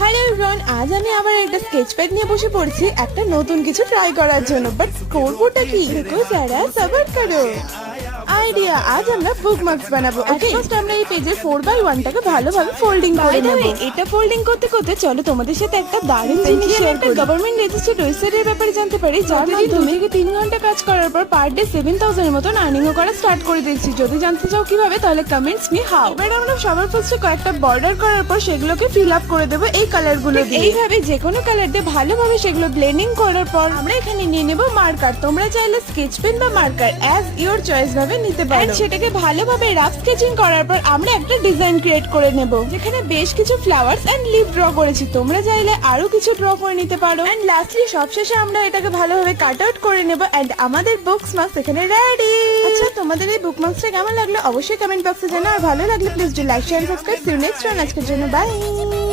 Hello everyone, আজ আমি আবার একটা স্কেচ প্যাড নিয়ে বসে পড়ছি একটা নতুন কিছু ট্রাই করার জন্য। বাট করবোটা কি? রুকো যারা, সবার করো। আইডিয়া, আজ আমরা বুকমার্কস বানাবো। ওকে, ফার্স্ট আমরা এই পেজের 4x1 টাকে ভালোভাবে ফোল্ডিং করে নেব। এটা ফোল্ডিং করতে করতে চলো তোমাদের সাথে একটা দারুণ জিনিস শেয়ার করি। গভর্নমেন্ট রেজিস্টার্ড ওয়েবসাইটের ব্যাপারে জানতে পারি, যার মাধ্যমে 3 ঘন্টা কাজ করার পর পার ডে 7,000 এর মতন আর্নিংও করা স্টার্ট করে দিয়েছি। যদি জানতে চাও কিভাবে, তাহলে কমেন্টস মি হাউ। এবার আমরা সবার ফার্স্টে কয়েকটা বর্ডার করার পর সেগুলোকে ফিল আপ করে দেবো এই কালারগুলো দিয়ে। এইভাবে যে কোনো কালার দিয়ে ভালোভাবে সেগুলো ব্লেন্ডিং করার পর আমরা এখানে নিয়ে নেব মার্কার। তোমরা চাইলে স্কেচ পেন বা মার্কার অ্যাজ ইওর চয়েস ভাবে নিতে পারো। সেটাকে ভালোভাবে রাফ স্কেচিং করার পর আমরা একটা ডিজাইন ক্রিয়েট করে নেব, যেখানে বেশ কিছু ফ্লাওয়ার্স এন্ড লিফ ড্র করেছি। তোমরা চাইলে আরো কিছু ড্র করে নিতে পারো। এন্ড লাস্টলি সবশেষে আমরা এটাকে ভালোভাবে কাট আউট করে নেব। এন্ড আমাদের বুকমার্কস এখানে রেডি। আচ্ছা, তোমাদের এই বুকমার্কসটা কেমন লাগলো অবশ্যই কমেন্ট বক্সে জানাও। আর ভালো লাগলে please do like share subscribe. See you next one. আজকের জন্য বাই।